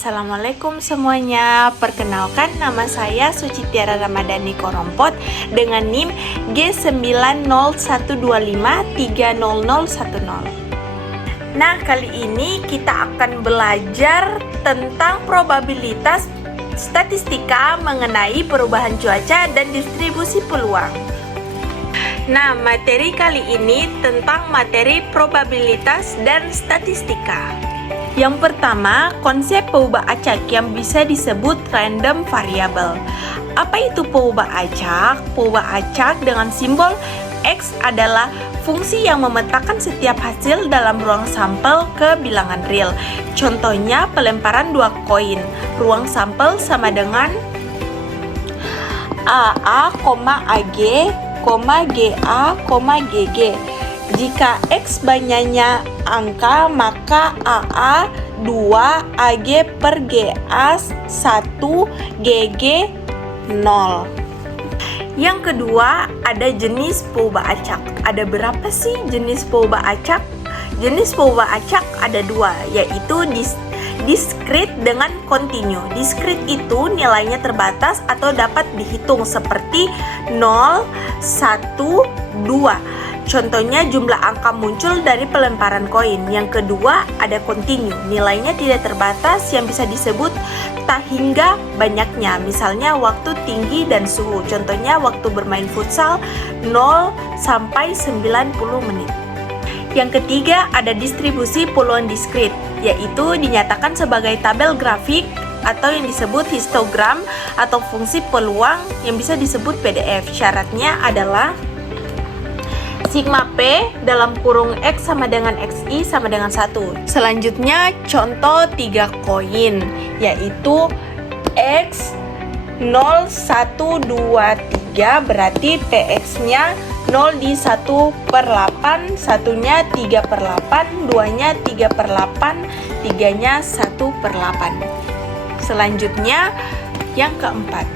Assalamualaikum semuanya. Perkenalkan, nama saya Sucitiara Ramadhani Korompot dengan NIM G90125300010. Nah, kali ini kita akan belajar tentang probabilitas statistika mengenai perubahan cuaca dan distribusi peluang. Nah, materi kali ini tentang materi probabilitas dan statistika. Yang pertama, konsep peubah acak yang bisa disebut random variable. Apa itu peubah acak? Peubah acak dengan simbol X adalah fungsi yang memetakan setiap hasil dalam ruang sampel ke bilangan real. Contohnya pelemparan 2 koin. Ruang sampel sama dengan AA, AG, GA, GG. Jika X banyaknya angka, maka AA 2, AG per GA 1, GG 0. Yang kedua, ada jenis peubah acak. Ada berapa sih jenis peubah acak? Jenis peubah acak ada 2, yaitu diskrit dengan kontinu. Diskrit itu nilainya terbatas atau dapat dihitung seperti 0, 1, 2. Contohnya jumlah angka muncul dari pelemparan koin. Yang kedua ada kontinu, nilainya tidak terbatas yang bisa disebut tak hingga banyaknya. Misalnya waktu tinggi dan suhu. Contohnya waktu bermain futsal 0 sampai 90 menit. Yang ketiga ada distribusi peluang diskrit, yaitu dinyatakan sebagai tabel grafik atau yang disebut histogram atau fungsi peluang yang bisa disebut PDF. Syaratnya adalah sigma P dalam kurung X sama dengan XI sama dengan 1. Selanjutnya contoh 3 koin, yaitu X 0, 1, 2, 3, berarti PX nya 0 di 1/8, satunya 3/8, 2 nya 3/8, 3 nya 1/8. Selanjutnya yang keempat.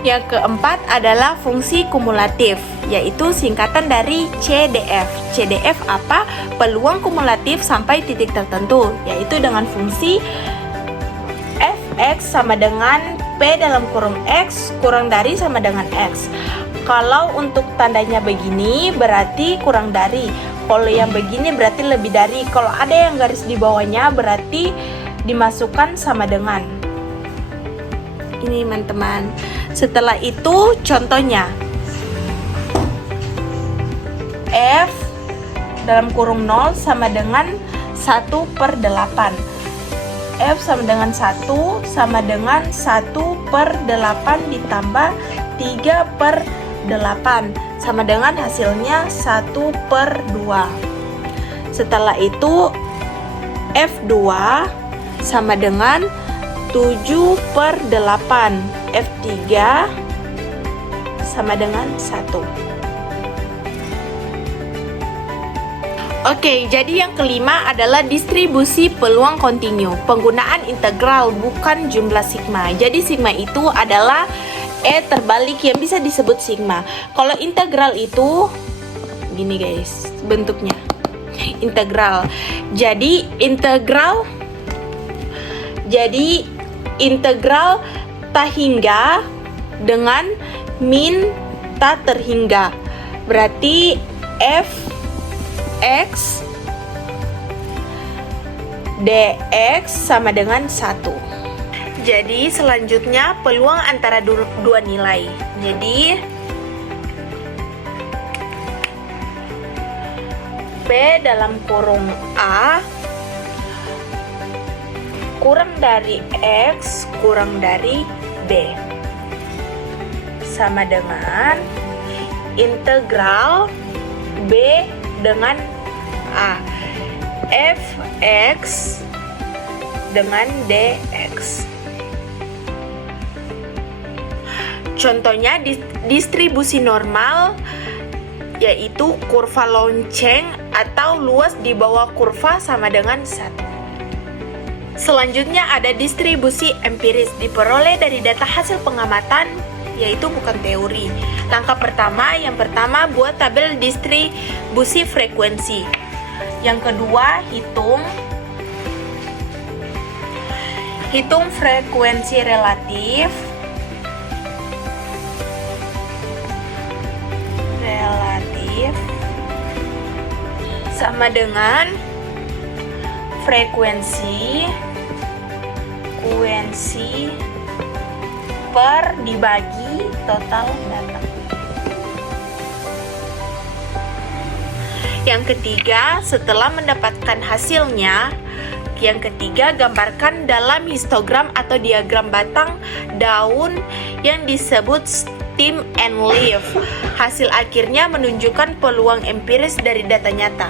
Yang keempat adalah fungsi kumulatif, yaitu singkatan dari CDF. CDF apa? Peluang kumulatif sampai titik tertentu, yaitu dengan fungsi Fx sama dengan P dalam kurung X kurang dari sama dengan X. Kalau untuk tandanya begini berarti kurang dari. Kalau yang begini berarti lebih dari. Kalau ada yang garis di bawahnya berarti dimasukkan sama dengan. Ini teman-teman. Setelah itu contohnya F dalam kurung 0 sama dengan 1/8. F sama dengan 1 sama dengan 1/8 ditambah 3/8 sama dengan hasilnya 1/2. Setelah itu F2 sama dengan 7/8. F3 sama dengan 1. Oke, jadi yang kelima adalah distribusi peluang kontinu. Penggunaan integral bukan jumlah sigma. Jadi sigma itu adalah E terbalik yang bisa disebut sigma. Kalau integral itu gini guys, bentuknya. Integral. Jadi integral tak hingga dengan min tak terhingga. Berarti Fx dx sama dengan 1. Jadi selanjutnya peluang antara dua nilai. Jadi P dalam kurung A kurang dari X kurang dari B sama dengan integral B dengan A Fx dengan dx. Contohnya distribusi normal, yaitu kurva lonceng atau luas di bawah kurva sama dengan 1. Selanjutnya ada distribusi empiris, diperoleh dari data hasil pengamatan, yaitu bukan teori. Langkah pertama, yang pertama buat tabel distribusi frekuensi. Yang kedua, Hitung frekuensi relatif. Sama dengan frekuensi per dibagi total data. Yang ketiga, setelah mendapatkan hasilnya, yang ketiga, gambarkan dalam histogram atau diagram batang daun yang disebut stem and leaf. Hasil akhirnya menunjukkan peluang empiris dari data nyata.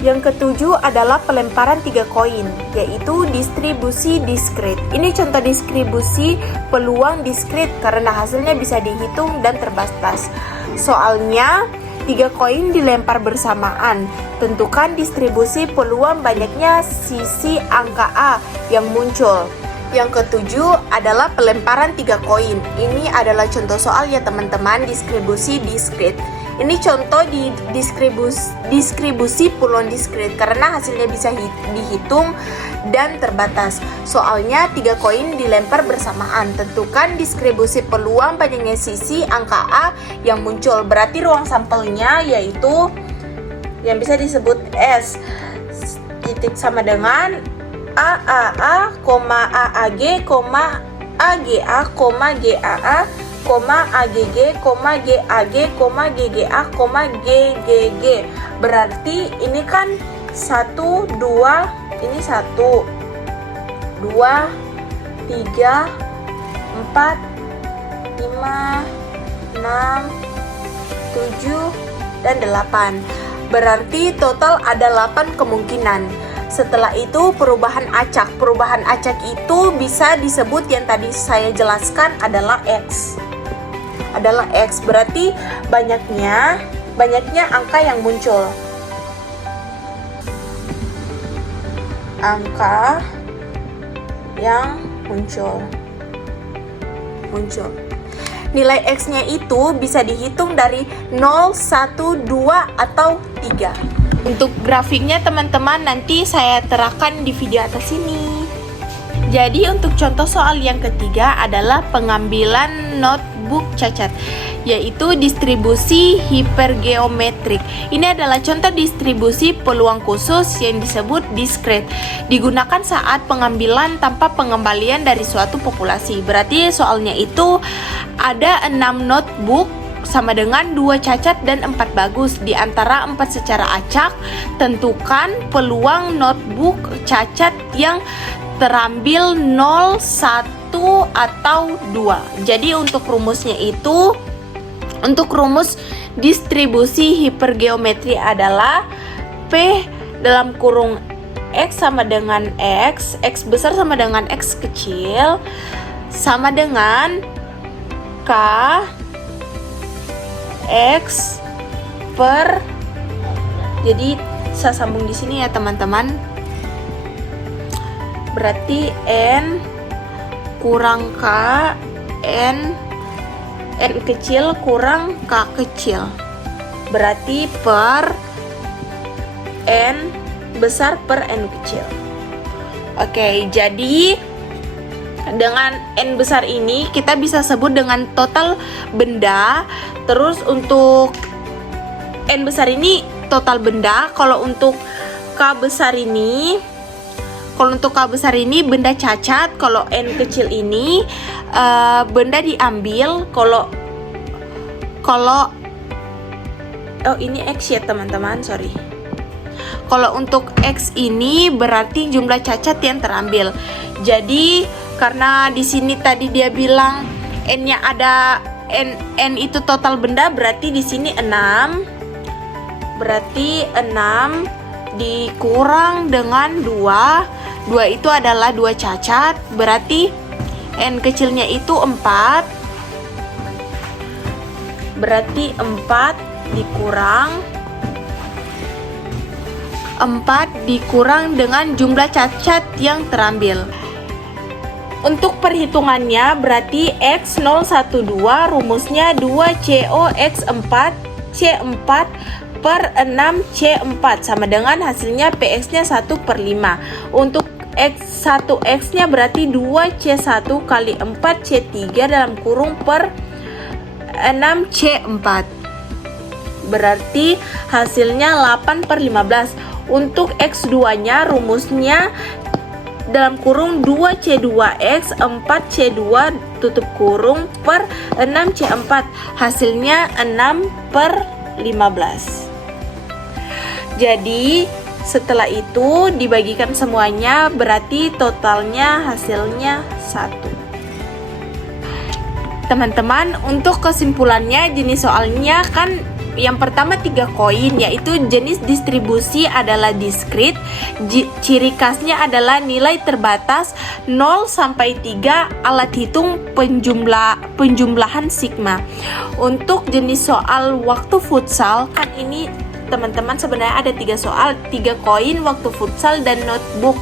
Yang ketujuh adalah pelemparan 3 koin, yaitu distribusi diskrit. Ini contoh distribusi peluang diskrit karena hasilnya bisa dihitung dan terbatas. Soalnya, 3 koin dilempar bersamaan. Tentukan distribusi peluang banyaknya sisi angka A yang muncul. Yang ketujuh adalah pelemparan 3 koin. Ini adalah contoh soal ya teman-teman, distribusi diskrit. Ini contoh di distribusi peluang diskrit karena hasilnya bisa dihitung dan terbatas. Soalnya 3 koin dilempar bersamaan. Tentukan distribusi peluang banyaknya sisi angka A yang muncul. Berarti ruang sampelnya yaitu yang bisa disebut S titik sama dengan AAA, AAG, AGA, GAA, AGG, GAG, GGA, GGG. Berarti ini kan 1, 2, ini 1, 2, 3, 4, 5, 6, 7, dan 8. Berarti total ada 8 kemungkinan. Setelah itu perubahan acak. Perubahan acak itu bisa disebut yang tadi saya jelaskan adalah X. Berarti banyaknya angka yang muncul. Angka yang muncul. Nilai X-nya itu bisa dihitung dari 0, 1, 2, atau 3. Untuk grafiknya teman-teman nanti saya terangkan di video atas ini. Jadi untuk contoh soal yang ketiga adalah pengambilan notebook cacat, yaitu distribusi hipergeometrik. Ini adalah contoh distribusi peluang khusus yang disebut diskret. Digunakan saat pengambilan tanpa pengembalian dari suatu populasi. Berarti soalnya itu ada 6 notebook sama dengan 2 cacat dan 4 bagus. Di antara 4 secara acak, tentukan peluang notebook cacat yang terambil 0, 1, atau 2. Jadi untuk rumusnya itu, untuk rumus distribusi hipergeometri adalah P dalam kurung X sama dengan X besar sama dengan X kecil, sama dengan K X per, jadi saya sambung di sini ya teman-teman. Berarti N kurang K, N kecil kurang K kecil. Berarti per N besar per N kecil. Oke, jadi dengan N besar ini kita bisa sebut dengan total benda. Terus untuk N besar ini total benda. Kalau untuk K besar ini benda cacat. Kalau N kecil ini benda diambil. Kalau ini X ya teman-teman, sorry. Kalau untuk X ini berarti jumlah cacat yang terambil. Jadi karena di sini tadi dia bilang N-nya ada N itu total benda, berarti di sini 6. Berarti 6 dikurang dengan 2. 2 itu adalah 2 cacat, berarti N kecilnya itu 4. Berarti 4 dikurang dengan jumlah cacat yang terambil. Untuk perhitungannya berarti X012 rumusnya 2COX4 C4 per 6 C4 sama dengan hasilnya PX nya 1/5. Untuk 1X nya berarti 2C1 kali 4C3 dalam kurung per 6C4. Berarti hasilnya 8/15. Untuk X2 nya rumusnya dalam kurung 2C2X 4C2 tutup kurung per 6C4. Hasilnya 6/15. Jadi setelah itu dibagikan semuanya, berarti totalnya hasilnya 1. Teman-teman, untuk kesimpulannya jenis soalnya kan yang pertama 3 koin, yaitu jenis distribusi adalah diskrit, ciri khasnya adalah nilai terbatas 0 sampai 3, alat hitung penjumlahan sigma. Untuk jenis soal waktu futsal kan ini teman-teman sebenarnya ada 3 soal, 3 koin, waktu futsal dan notebook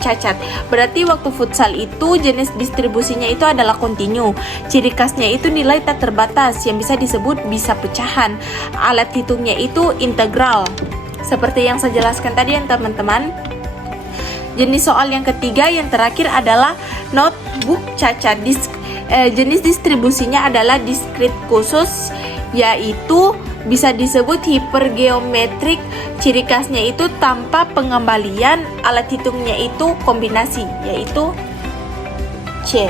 cacat. Berarti waktu futsal itu jenis distribusinya itu adalah kontinu. Ciri khasnya itu nilai tak terbatas yang bisa disebut bisa pecahan. Alat hitungnya itu integral. Seperti yang saya jelaskan tadi ya teman-teman. Jenis soal yang ketiga yang terakhir adalah notebook cacat. Jenis distribusinya adalah diskrit khusus, yaitu bisa disebut hipergeometrik. Ciri khasnya itu tanpa pengembalian, alat hitungnya itu kombinasi, yaitu C.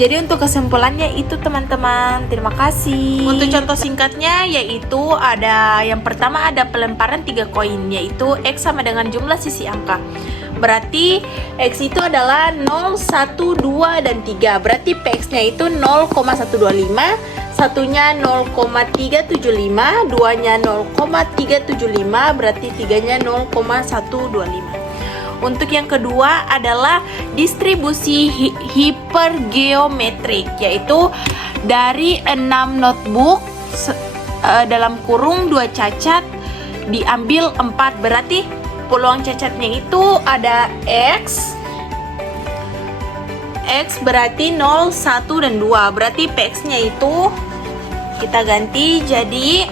Jadi untuk kesimpulannya itu teman-teman, terima kasih. Untuk contoh singkatnya yaitu ada yang pertama ada pelemparan 3 koin, yaitu X sama dengan jumlah sisi angka. Berarti X itu adalah 0, 1, 2, dan 3. Berarti PX-nya itu 0,125, satunya 0,375, duanya 0,375, berarti tiganya 0,125. Untuk yang kedua adalah distribusi hipergeometrik, yaitu dari 6 notebook dalam kurung 2 cacat diambil 4, berarti peluang cacatnya itu ada X berarti 0, 1, dan 2. Berarti PX nya itu kita ganti jadi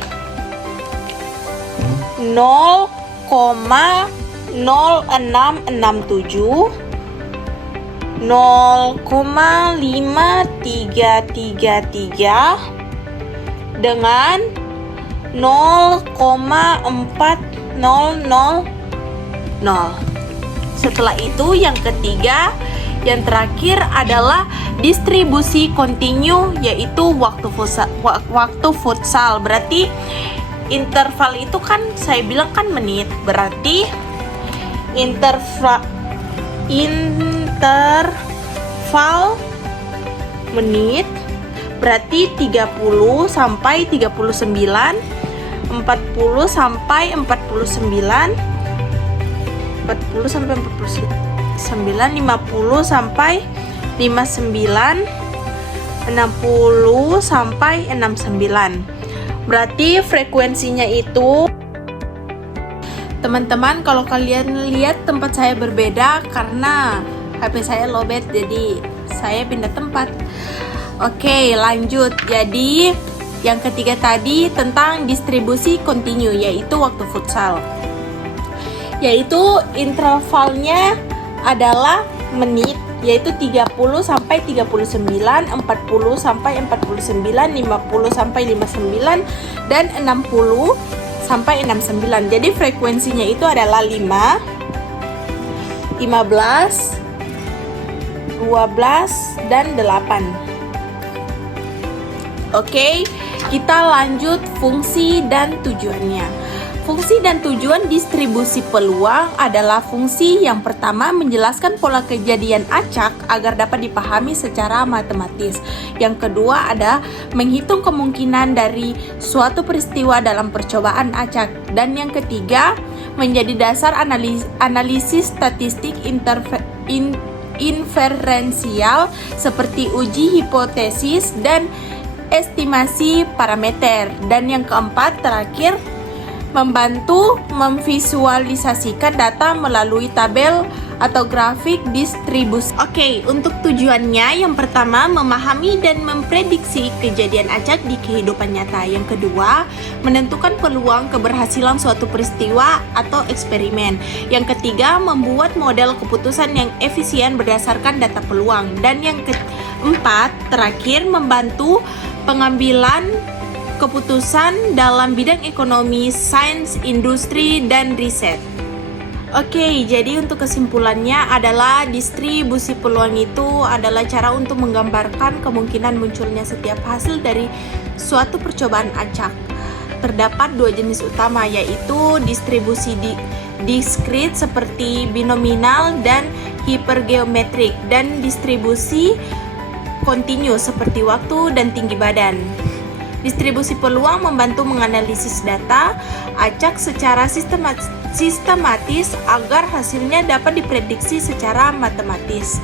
0,0667, 0,5333 dengan 0,4000. Setelah itu yang ketiga, yang terakhir adalah distribusi kontinu, yaitu waktu futsal. Berarti interval itu kan saya bilang kan menit, berarti interval menit berarti 30 sampai 39, 40 sampai 49, 40 sampai 49, 50 sampai 59, 60 sampai 69. Berarti frekuensinya itu teman-teman, kalau kalian lihat tempat saya berbeda karena HP saya lowbat, jadi saya pindah tempat. Oke, lanjut. Jadi yang ketiga tadi tentang distribusi kontinu, yaitu waktu futsal, yaitu intervalnya adalah menit, yaitu 30 sampai 39, 40 sampai 49, 50 sampai 59, dan 60 sampai 69. Jadi frekuensinya itu adalah 5, 15, 12, dan 8. Oke, kita lanjut fungsi dan tujuannya. Fungsi dan tujuan distribusi peluang adalah fungsi yang pertama menjelaskan pola kejadian acak agar dapat dipahami secara matematis. Yang kedua ada menghitung kemungkinan dari suatu peristiwa dalam percobaan acak. Dan yang ketiga menjadi dasar analisis statistik inferensial seperti uji hipotesis dan estimasi parameter. Dan yang keempat terakhir membantu memvisualisasikan data melalui tabel atau grafik distribusi. Oke, untuk tujuannya yang pertama memahami dan memprediksi kejadian acak di kehidupan nyata. Yang kedua, menentukan peluang keberhasilan suatu peristiwa atau eksperimen. Yang ketiga, membuat model keputusan yang efisien berdasarkan data peluang. Dan yang keempat, terakhir, membantu pengambilan keputusan dalam bidang ekonomi, sains, industri, dan riset. Oke, jadi untuk kesimpulannya adalah distribusi peluang itu adalah cara untuk menggambarkan kemungkinan munculnya setiap hasil dari suatu percobaan acak. Terdapat dua jenis utama, yaitu distribusi diskrit seperti binominal dan hipergeometrik, dan distribusi kontinu seperti waktu dan tinggi badan. Distribusi peluang membantu menganalisis data acak secara sistematis agar hasilnya dapat diprediksi secara matematis.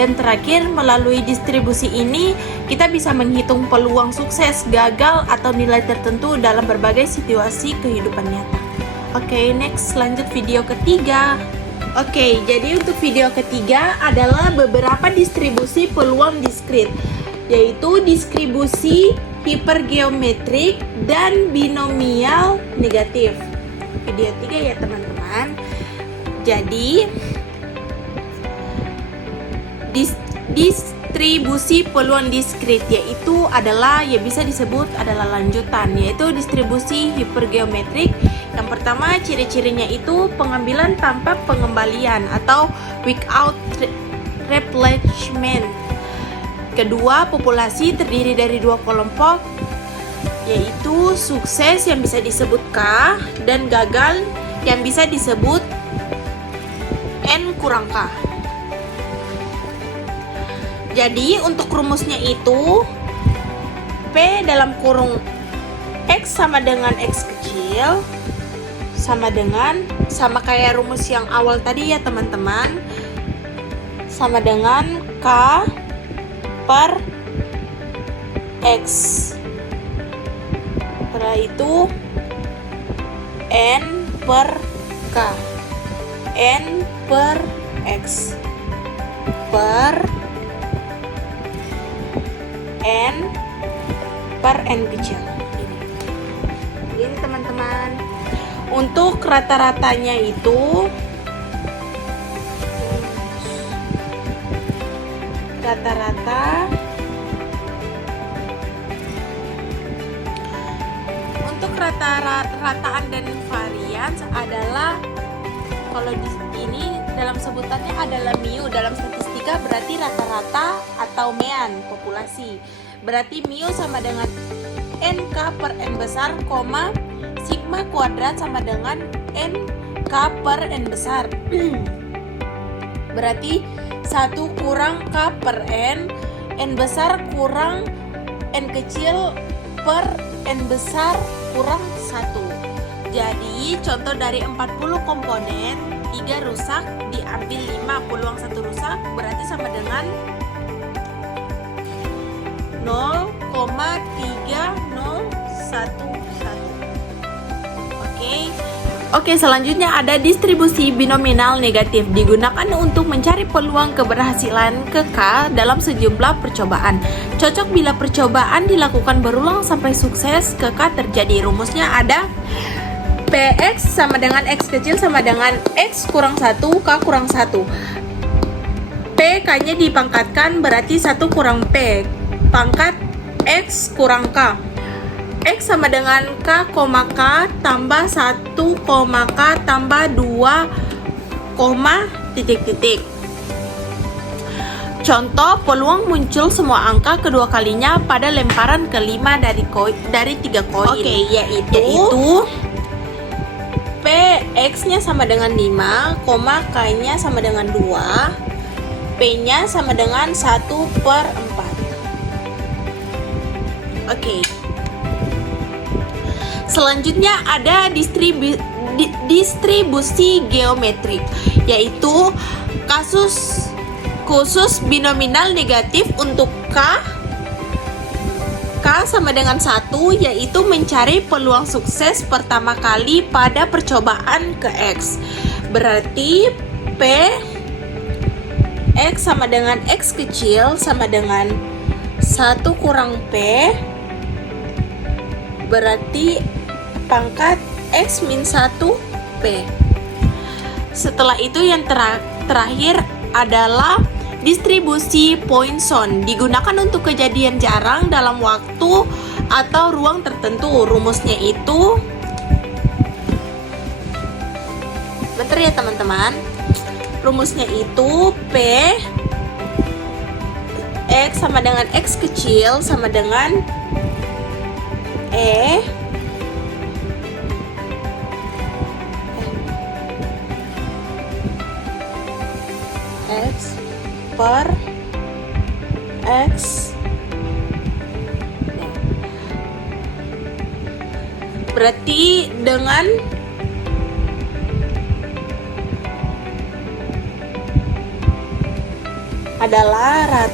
Dan terakhir, melalui distribusi ini kita bisa menghitung peluang sukses, gagal, atau nilai tertentu dalam berbagai situasi kehidupan nyata. Oke, next, lanjut video ketiga. Oke, jadi untuk video ketiga adalah beberapa distribusi peluang diskrit, yaitu distribusi hipergeometrik dan binomial negatif. Video 3 ya teman-teman. Jadi distribusi peluang diskrit yaitu adalah bisa disebut adalah lanjutan, yaitu distribusi hipergeometrik. Yang pertama, ciri-cirinya itu pengambilan tanpa pengembalian atau without replenishment. Kedua, populasi terdiri dari dua kelompok, yaitu sukses yang bisa disebut K dan gagal yang bisa disebut N kurang K. Jadi untuk rumusnya itu P dalam kurung X sama dengan X kecil sama kayak rumus yang awal tadi ya teman-teman, sama dengan K per X. Setelah itu N per K, N per X per N per N kecil. Ini teman-teman. Untuk rata-ratanya itu untuk rata-rataan dan varian adalah, kalau di ini dalam sebutannya adalah mu. Dalam statistika berarti rata-rata atau mean populasi. Berarti mu sama dengan NK per N besar, sigma kuadrat sama dengan NK per N besar. Berarti 1 kurang K per N besar kurang N kecil per N besar kurang 1. Jadi contoh dari 40 komponen, 3 rusak diambil 5, peluang 1 rusak berarti sama dengan 0,3011. Oke, selanjutnya ada distribusi binominal negatif, digunakan untuk mencari peluang keberhasilan ke K dalam sejumlah percobaan. Cocok bila percobaan dilakukan berulang sampai sukses ke K terjadi. Rumusnya ada Px sama dengan X kecil sama dengan X kurang 1, K kurang 1. P K-nya dipangkatkan berarti 1 kurang P pangkat X kurang K. X sama dengan K, K tambah 1, K tambah 2, titik-titik. Contoh, peluang muncul semua angka kedua kalinya pada lemparan kelima dari 3 koin. Oke, yaitu P X-nya sama dengan 5, K-nya sama dengan 2, P-nya sama dengan 1/4. Oke. Selanjutnya ada distribusi geometrik, yaitu kasus khusus binominal negatif untuk K sama dengan 1, yaitu mencari peluang sukses pertama kali pada percobaan ke X. Berarti P X sama dengan X kecil sama dengan 1 kurang P, berarti pangkat X min 1 P. Setelah itu yang terakhir adalah distribusi Poisson, digunakan untuk kejadian jarang dalam waktu atau ruang tertentu. Rumusnya itu, bentar ya teman-teman. Rumusnya itu P X sama dengan X kecil sama dengan E X per X, berarti dengan adalah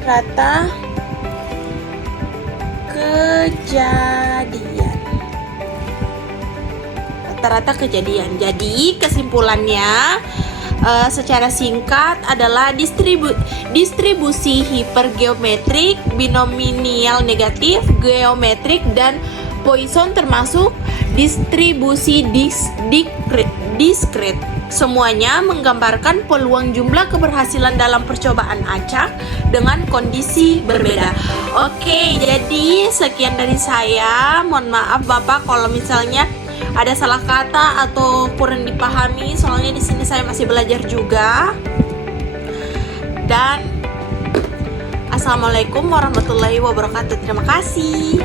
rata kejadian. Rata-rata kejadian. Jadi kesimpulannya secara singkat adalah distribusi hipergeometrik, binomial negatif, geometrik, dan Poisson termasuk distribusi diskrit. Semuanya menggambarkan peluang jumlah keberhasilan dalam percobaan acak dengan kondisi berbeda. Oke, jadi sekian dari saya. Mohon maaf Bapak kalau misalnya ada salah kata atau kurang dipahami, soalnya di sini saya masih belajar juga. Dan assalamualaikum warahmatullahi wabarakatuh. Terima kasih.